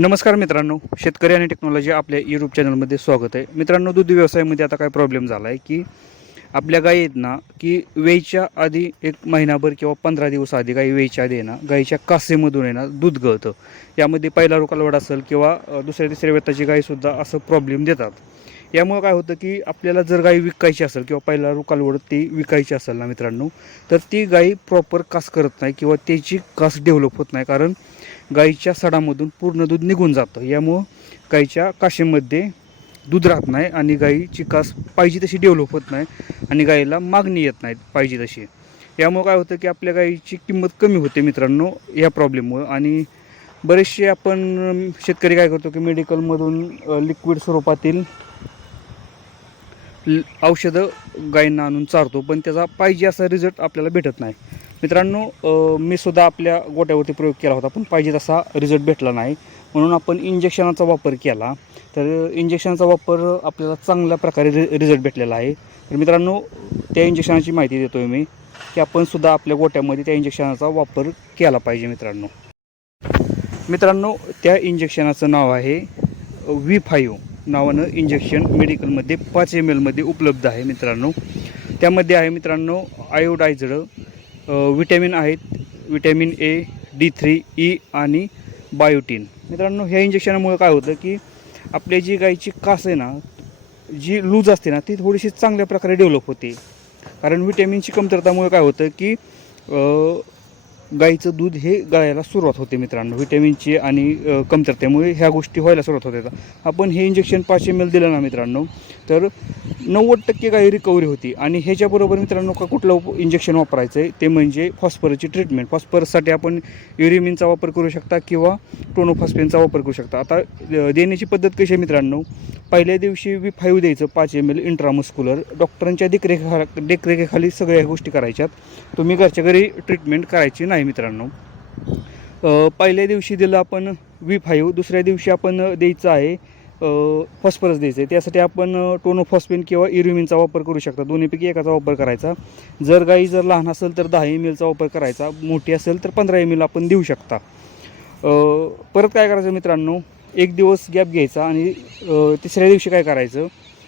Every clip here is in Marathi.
नमस्कार मित्रांनो शेतकरी आणि टेक्नॉलॉजी आपल्या यूट्यूब चॅनलमध्ये स्वागत आहे. मित्रांनो दूध व्यवसायामध्ये आता काय प्रॉब्लेम झाला आहे की आपल्या गायी आहेत ना की वेईच्या आधी एक महिनाभर किंवा पंधरा दिवस आधी गाई वेईच्या आधी आहे ना गाईच्या कासेमधून आहे ना दूध गळतं. यामध्ये पहिला रोकालवड असेल किंवा दुसऱ्या तिसऱ्या वेताची गायीसुद्धा असं प्रॉब्लेम देतात. यामुळं काय होतं की आपल्याला जर गाई विकायची असेल किंवा पहिला रुकालवड ती विकायची असेल ना मित्रांनो तर ती गाई प्रॉपर कास करत नाही किंवा त्याची कास डेव्हलप होत नाही. कारण गाईच्या सडामधून पूर्ण दूध निघून जातं. यामुळं गाईच्या काशीमध्ये दूध राहत नाही आणि गाईची कास पाहिजे तशी डेव्हलप होत नाही आणि गाईला मागणी येत नाही पाहिजे तशी. यामुळं काय होतं की आपल्या गाईची किंमत कमी होते मित्रांनो या प्रॉब्लेममुळं आणि बरेचसे आपण शेतकरी काय करतो की मेडिकलमधून लिक्विड स्वरूपातील ल- औषधं गायींना आणून चारतो पण त्याचा पाहिजे असा रिझल्ट आपल्याला भेटत नाही. मित्रांनो मी सुद्धा आपल्या गोट्यावरती प्रयोग केला होता पण पाहिजे तसा रिझल्ट भेटला नाही. म्हणून आपण इंजेक्शनाचा वापर केला. तर इंजेक्शनचा वापर आपल्याला चांगल्या प्रकारे रि रिझल्ट भेटलेला आहे. तर मित्रांनो त्या इंजेक्शनाची माहिती देतोय मी की आपण सुद्धा आपल्या गोट्यामध्ये त्या इंजेक्शनाचा वापर केला पाहिजे मित्रांनो. मित्रांनो त्या इंजेक्शनाचं नाव आहे व्ही फाईव्ह नावानं इंजेक्शन मेडिकलमध्ये पाच एम एलमध्ये उपलब्ध आहे मित्रांनो. त्यामध्ये आहे मित्रांनो आयोडायझड विटॅमिन आहेत vitamin A D three E आणि बायोटीन. मित्रांनो ह्या इंजेक्शनामुळे काय होतं की आपल्या जी गायची कास आहे ना जी लूज असते ना ती थोडीशी चांगल्या प्रकारे डेव्हलप होते. कारण विटॅमिनची कमतरतामुळे काय होतं की गाईचं दूध हे गळायला सुरुवात होते मित्रांनो. व्हिटॅमिनची आणि कमतरतेमुळे ह्या गोष्टी व्हायला सुरुवात होते आपण हे इंजेक्शन पाचशे एम एल दिलं ना मित्रांनो तर नव्वद टक्के गाई रिकव्हरी होती. आणि ह्याच्याबरोबर मित्रांनो का कुठलं उप इंजेक्शन वापरायचं आहे ते म्हणजे फॉस्फरसची ट्रीटमेंट फॉस्फरससाठी आपण युरिमिनचा वापर करू शकता किंवा टोनोफॉस्फेनचा वापर करू शकता. आता देण्याची पद्धत कशी आहे मित्रांनो? पहिल्या दिवशी वी फाईव्ह द्यायचं पाच एम एल इंट्रामस्क्युलर डॉक्टरांच्या देखरेखा देखरेखेखाली सगळ्या गोष्टी करायच्यात. तुम्ही घरच्या घरी ट्रीटमेंट करायची नाही मित्रांनो. पहिल्या दिवशी दिलं आपण वी फाईव्ह दुसऱ्या दिवशी आपण द्यायचं आहे फॉस्फरस द्यायचं आहे. त्यासाठी आपण टोनोफॉस्पिन किंवा इरुमिनचा वापर करू शकता. दोन्हीपैकी एकाचा वापर करायचा. जर गाई जर लहान असेल तर दहा एम एलचा वापर करायचा. मोठी असेल तर पंधरा एम एल आपण देऊ शकता. परत काय करायचं मित्रांनो? एक दिवस गॅप घ्यायचा आणि तिसऱ्या दिवशी काय करायचं?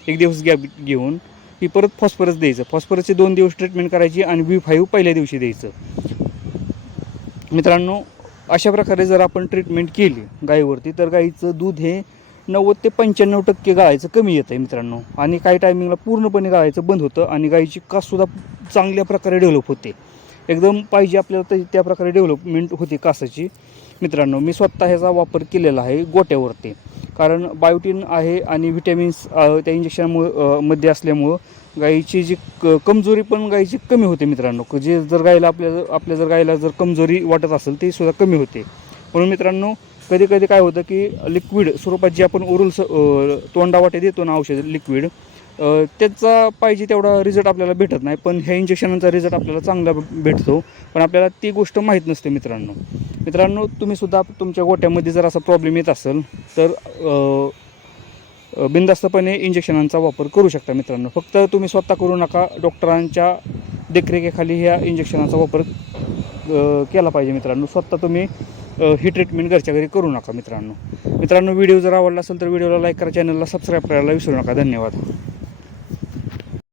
एक दिवस गॅप घेऊन की परत फॉस्फरस द्यायचं. फॉस्फरसचे दोन दिवस ट्रीटमेंट करायची आणि व्ही फाईव्ह पहिल्या दिवशी द्यायचं. मित्रांनो अशा प्रकारे जर आपण ट्रीटमेंट केली गाईवरती तर गाईचं दूध हे नव्वद ते पंच्याण्णव टक्के गाळायचं कमी येतं आहे मित्रांनो. आणि काही टायमिंगला पूर्णपणे गाळायचं बंद होतं आणि गाईची काससुद्धा चांगल्या प्रकारे डेव्हलप होते. एकदम पाहिजे आपल्याला तशी त्या प्रकारे डेव्हलपमेंट होती कासाची. मित्रांनो मी स्वतः ह्याचा वापर केलेला आहे गोट्यावरती. कारण बायोटीन आहे आणि व्हिटॅमिन्स त्या इंजेक्शनमुळं मध्ये असल्यामुळं गाईची जी क कमजोरी पण गाईची कमी होते मित्रांनो. जे जर गायला आपल्या आपल्या जर गायला जर कमजोरी वाटत असेल ती सुद्धा कमी होते. म्हणून मित्रांनो कधी कधी काय होतं की लिक्विड स्वरूपात जे आपण ओरल स तोंडावाटे देतो ना औषध लिक्विड त्याचा पाहिजे तेवढा रिझल्ट आपल्याला भेटत नाही पण ह्या इंजेक्शनांचा रिझल्ट आपल्याला चांगला भेटतो. पण आपल्याला ती गोष्ट माहीत नसते मित्रांनो. मित्रांनो तुम्हीसुद्धा तुमच्या गोट्यामध्ये जर असा प्रॉब्लेम येत असेल तर बिंदास्तपणे बिनधास्तपणे इंजेक्शनांचा वापर करू शकता मित्रांनो. फक्त तुम्ही स्वतः करू नका डॉक्टरांच्या देखरेखीखाली ह्या इंजेक्शनाचा वापर केला पाहिजे मित्रांनो. स्वतः तुम्ही ही ट्रीटमेंट घरच्या घरी करू नका मित्रांनो. मित्रांनो व्हिडिओ जर आवडला असेल तर व्हिडिओला लाईक करा चॅनलला सबस्क्राईब करायला विसरू नका. धन्यवाद.